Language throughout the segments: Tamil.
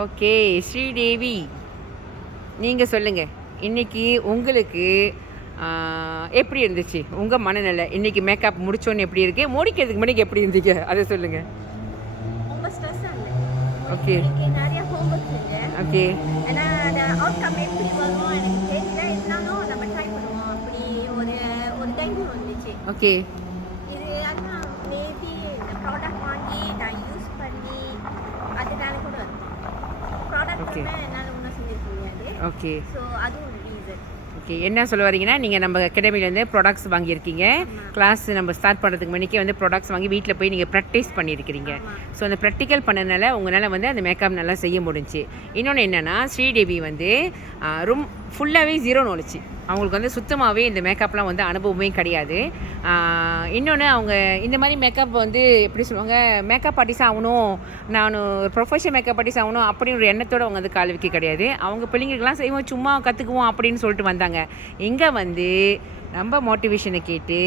ஓகே ஸ்ரீதேவி, நீங்கள் சொல்லுங்கள், இன்றைக்கி உங்களுக்கு எப்படி இருந்துச்சு உங்கள் மனநிலை? இன்றைக்கி மேக்கப் முடிச்சோன்னு எப்படி இருக்கு, முடிக்கிறதுக்கு முன்னாடி எப்படி இருந்தீங்க அதை சொல்லுங்கள். ரொம்ப ஸ்ட்ரெஸ்ஸாக இல்லை. ஓகே நிறைய ஹோம்ஒர்க் செஞ்சேன். ஓகே ஏன்னா அந்த அவுட்கம் எப்படி வரும் எனக்கு தெரியல, இருந்தாலும் நம்ம ட்ரை பண்ணுவோம் அப்படி ஒரு ஒரு தைரியம் வந்துச்சு. ஓகே இது அதான் மேபி இந்த ப்ராடக்ட் வாங்கி நான் யூஸ் பண்ணி அதனால கூட ப்ராடக்ட் Okay. என்னால் ஒன்றும் செஞ்சிருக்க முடியாது. ஓகே ஸோ அதுவும் ஒரு ரீசன். ஓகே என்ன சொல்ல வரீங்கன்னா, நீங்கள் நம்ம அகாடமிலேருந்து ப்ராடக்ட்ஸ் வாங்கியிருக்கீங்க. கிளாஸ் நம்ம ஸ்டார்ட் பண்ணுறதுக்கு முன்னாடி வந்து ப்ராடக்ட்ஸ் வாங்கி வீட்டில் போய் நீங்கள் ப்ராக்டிஸ் பண்ணியிருக்கிறீங்க. ஸோ அந்த ப்ராக்டிக்கல் பண்ணனால உங்களால் வந்து அந்த மேக்கப் நல்லா செய்ய முடிஞ்சுச்சு. இன்னொன்று என்னென்னா, ஸ்ரீதேவி வந்து ரொம்ப ஃபுல்லாகவே 0 நாலேஜ். அவங்களுக்கு வந்து சுத்தமாகவே இந்த மேக்கப்லாம் வந்து அனுபவமே கிடையாது. இன்னொன்று அவங்க இந்த மாதிரி மேக்கப் வந்து எப்படி சொல்லுவாங்க, மேக்கப் ஆர்டிஸ்ட் ஆகணும், நான் ஒரு ப்ரொஃபஷனல் மேக்கப் ஆர்டிஸ்ட் ஆகணும் அப்படின்னு ஒரு எண்ணத்தோடு அவங்க வந்து கால் வைக்க கிடையாது. அவங்க பிள்ளைங்களுக்கெல்லாம் செய்வோம், சும்மா கற்றுக்குவோம் அப்படின்னு சொல்லிட்டு வந்தாங்க. இங்கே வந்து நம்ம மோட்டிவேஷனை கேட்டு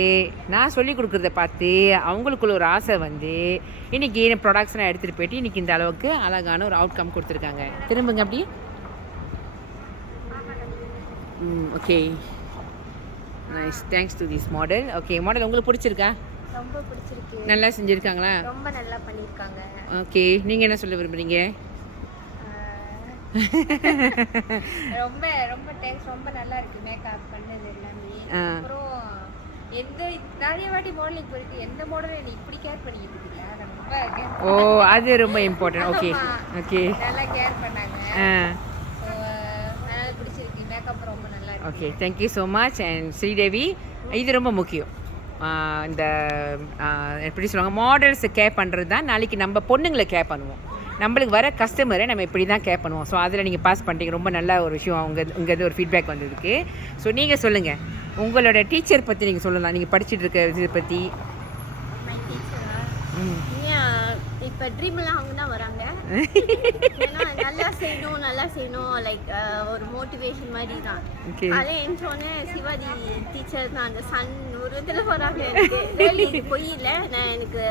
நான் சொல்லி கொடுக்குறத பார்த்து அவங்களுக்குள்ள ஒரு ஆசை வந்து இன்றைக்கி ப்ராடக்ட்ஸ்லாம் எடுத்துகிட்டு போயிட்டு இன்றைக்கி இந்த அளவுக்கு அழகான ஒரு அவுட்கம் கொடுத்துருக்காங்க. திரும்புங்க அப்படி. Okay nice, thanks to this model. Okay model உங்களுக்கு பிடிச்சிருக்கா? ரொம்ப பிடிச்சிருக்கு. நல்லா செஞ்சுருக்காங்களா? ரொம்ப நல்லா பண்ணியிருக்காங்க. ஓகே நீங்கள் என்ன சொல்ல விரும்புகிறீங்க? ரொம்ப ரொம்ப தேங்க்ஸ். ரொம்ப நல்லா இருக்கு மேக்கப் பண்ணது எல்லாமே. அப்புறம் எந்த நிறைய வாட்டி மாடலிங் போயிருக்கு, எந்த மாடலும் என்னை இப்படி கேர் பண்ணிக்கிட்டு இருக்கீங்களா? ரொம்ப கேர். ஓ அது ரொம்ப இம்பார்ட்டன்ட். ஓகே ஓகே நல்லா கேர் பண்ணாங்க. ஸோ நல்லா பிடிச்சிருக்கு மேக்கப், ரொம்ப நல்லா இருக்கு. Okay thank you so much. And Sridevi, இது ரொம்ப முக்கியம். இந்த எப்படி சொல்லுவாங்க, மாடல்ஸை கேர் பண்ணுறது தான் நாளைக்கு நம்ம பொண்ணுங்களை கேர் பண்ணுவோம். நம்மளுக்கு வர கஸ்டமரை நம்ம இப்படி தான் கேர் பண்ணுவோம். ஸோ அதில் நீங்கள் பாஸ் பண்ணிட்டீங்க, ரொம்ப நல்ல ஒரு விஷயம். உங்கள்கிட்ட ஒரு ஃபீட்பேக் வந்ததுக்கு. ஸோ நீங்கள் சொல்லுங்கள், உங்களோட டீச்சர் பற்றி நீங்கள் சொல்லலாம், நீங்கள் படிச்சுட்டு இருக்க இதை பற்றி. மை டீச்சரா? இப்போ ட்ரீம்லாம் அவங்க தான் வராங்க. ஏன்னா நல்லா செய்யணும் லைக் ஒரு மோட்டிவேஷன் மாதிரி தான். அதே என்ச்சோன்னே சிவாஜி டீச்சர் தான் அந்த சன் ஒரு இதில் வராங்க. எனக்கு இது பொய் இல்லை, நான் எனக்கு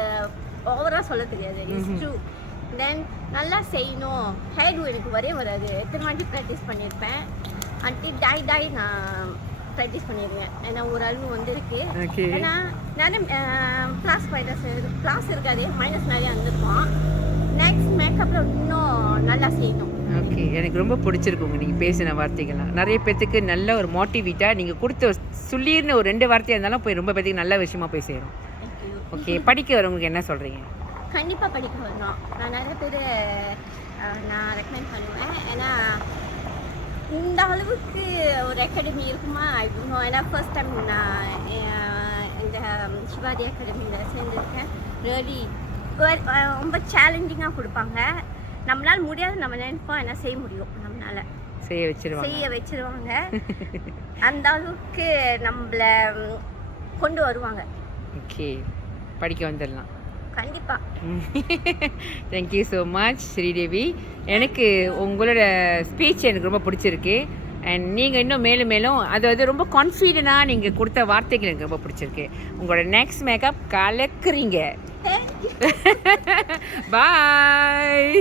ஓவராக சொல்ல தெரியாது, இட்ஸ் ட்ரூ. தென் நல்லா செய்யணும். ஹேர் டூ எனக்கு வராது, எத்தனை வாட்டி ப்ராக்டிஸ் பண்ணியிருப்பேன். அன்டில் டாய் நான் ப்ராக்டிஸ் பண்ணிடுவேன். ஏன்னா ஒரு அளவு வந்துருக்கு. ஏன்னா நிறைய ப்ளாஸ் இருக்காது, மைனஸ் நிறையா வந்துருக்கும். நெக்ஸ்ட் மேக்கப்பில் இன்னும் நல்லா செய்யணும். ஓகே எனக்கு ரொம்ப பிடிச்சிருக்கு நீங்கள் பேசின வார்த்தைகள்லாம். நிறைய பேர்த்துக்கு நல்ல ஒரு மோட்டிவேட்டாக நீங்கள் கொடுத்த சொல்லியிருந்த ஒரு 2 வார்த்தையாக இருந்தாலும் போய் ரொம்ப பேர்த்துக்கு நல்ல விஷயமா போய் சேரும். ஓகே படிக்க வரவங்களுக்கு என்ன சொல்கிறீங்க? கண்டிப்பாக படிக்க வரணும். நான் நிறைய பேர் நான் ரெக்கமெண்ட் பண்ணுவேன். ஏன்னா இந்த அளவுக்கு ஒரு அகாடமி இருக்குமா ஆகிடும். ஏன்னா ஃபர்ஸ்ட் டைம் நான் இந்த சிவாஜி அகாடமியில் சேர்ந்துருக்கேன். ரியலி ரொம்ப சேலஞ்சிங்காக கொடுப்பாங்க. நம்மளால் முடியாது நம்ம நினைப்போம், என்ன செய்ய முடியும், நம்மளால் செய்ய வச்சிருவாங்க. அந்த அளவுக்கு நம்மளை கொண்டு வருவாங்க. ஓகே படிக்க வந்துடலாம் கண்டிப்பாக. Thank you so much Sridevi. எனக்கு உங்களோட ஸ்பீச் எனக்கு ரொம்ப பிடிச்சிருக்கு. அண்ட் நீங்கள் இன்னும் மேலும் அதாவது ரொம்ப கான்ஃபிடென்ட்டாக நீங்கள் கொடுத்த வார்த்தைகள் எனக்கு ரொம்ப பிடிச்சிருக்கு. உங்களோட நெக்ஸ்ட் மேக்கப் கலக்குறீங்க. பாய்.